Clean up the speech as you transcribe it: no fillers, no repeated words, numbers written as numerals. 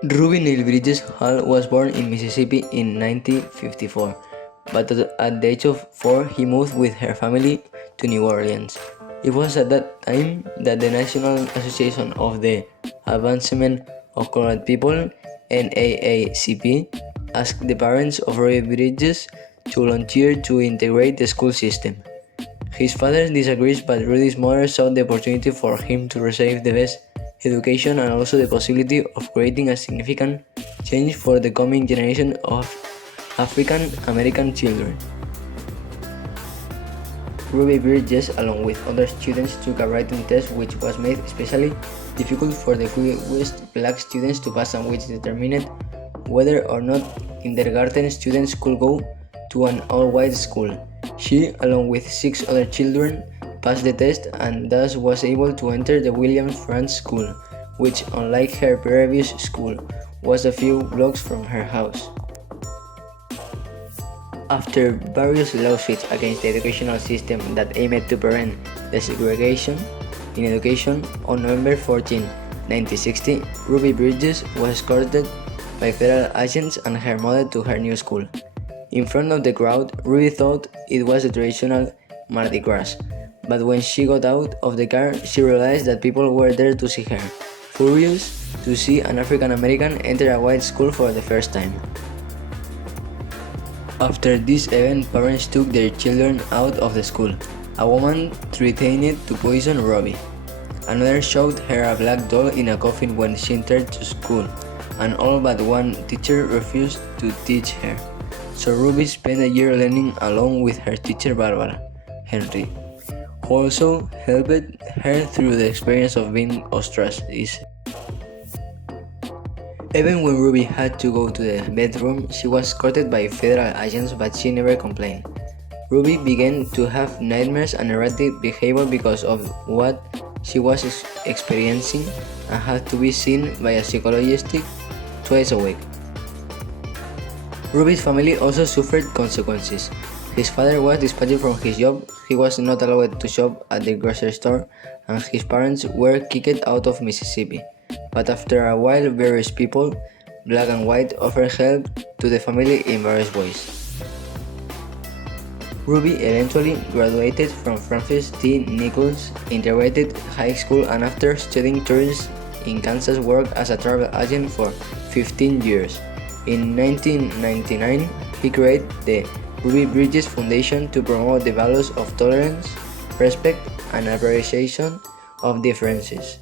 Ruby Neil Bridges Hall was born in Mississippi in 1954, but at the age of 4 he moved with her family to New Orleans. It was at that time that the National Association of the Advancement of Colored People, NAACP, asked the parents of Ruby Bridges to volunteer to integrate the school system. His father disagrees, but Rudy's mother saw the opportunity for him to receive the best education and also the possibility of creating a significant change for the coming generation of African American children. Ruby Bridges, along with other students, took a writing test which was made especially difficult for the fewest black students to pass and which determined whether or not kindergarten students could go to an all-white school. She, along with 6 other children, passed the test and thus was able to enter the William Frantz School, which, unlike her previous school, was a few blocks from her house. After various lawsuits against the educational system that aimed to prevent the segregation in education, on November 14, 1960, Ruby Bridges was escorted by federal agents and her mother to her new school. In front of the crowd, Ruby thought it was a traditional Mardi Gras, but when she got out of the car, she realized that people were there to see her, furious to see an African American enter a white school for the first time. After this event, parents took their children out of the school. A woman threatened to poison Ruby. Another showed her a black doll in a coffin when she entered to school, and all but one teacher refused to teach her. So Ruby spent a year learning along with her teacher Barbara Henry, who also helped her through the experience of being ostracized. Even when Ruby had to go to the bedroom, she was escorted by federal agents, but she never complained. Ruby began to have nightmares and erratic behavior because of what she was experiencing and had to be seen by a psychologist twice a week. Ruby's family also suffered consequences. His father was dispatched from his job, he was not allowed to shop at the grocery store, and his parents were kicked out of Mississippi. But after a while, various people, black and white, offered help to the family in various ways. Ruby eventually graduated from Francis T. Nichols Integrated High School and after studying tourism in Kansas worked as a travel agent for 15 years. In 1999, he created the Ruby Bridges Foundation to promote the values of tolerance, respect, and appreciation of differences.